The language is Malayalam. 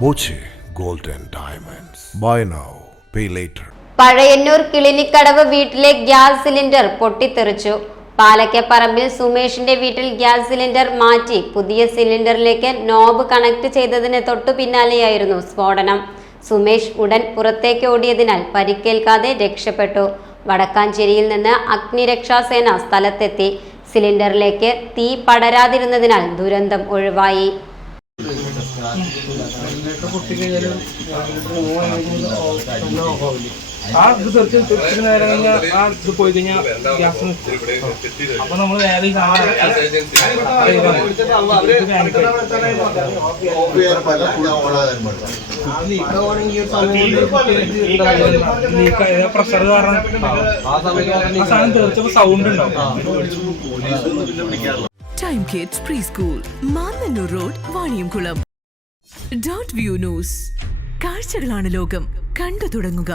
Boche gold and diamonds. Buy now, pay later. Pazhayannur Kilinikkadavu വീട്ടിലെ ഗ്യാസ് സിലിണ്ടർ പൊട്ടിത്തെറിച്ചു. പാലക്കപ്പറമ്പിൽ സുമേഷിന്റെ വീട്ടിൽ ഗ്യാസ് സിലിണ്ടർ മാറ്റി പുതിയ സിലിണ്ടറിലേക്ക് നോബ് കണക്ട് ചെയ്തതിന് തൊട്ടു പിന്നാലെയായിരുന്നു സ്ഫോടനം. സുമേഷ് ഉടൻ പുറത്തേക്ക് ഓടിയതിനാൽ പരിക്കേൽക്കാതെ രക്ഷപ്പെട്ടു. വടക്കാഞ്ചേരിയിൽ നിന്ന് അഗ്നിരക്ഷാസേന സ്ഥലത്തെത്തി. സിലിണ്ടറിലേക്ക് തീ പടരാതിരുന്നതിനാൽ ദുരന്തം ഒഴിവായി. നേരം കഴിഞ്ഞാൽ ആ ഇത് പോയി കഴിഞ്ഞാൽ ഗ്യാസ് അപ്പൊ നമ്മൾ വേറെ പ്രഷർ കാരണം ആ സാധനം തെറിച്ചപ്പോ സൗണ്ട് ഉണ്ടാവും. Time Kids Preschool, Mannannur road, Vaniyamkulam. .view News. കാഴ്ചകളാണ് ലോകം, കണ്ടു തുടങ്ങുക.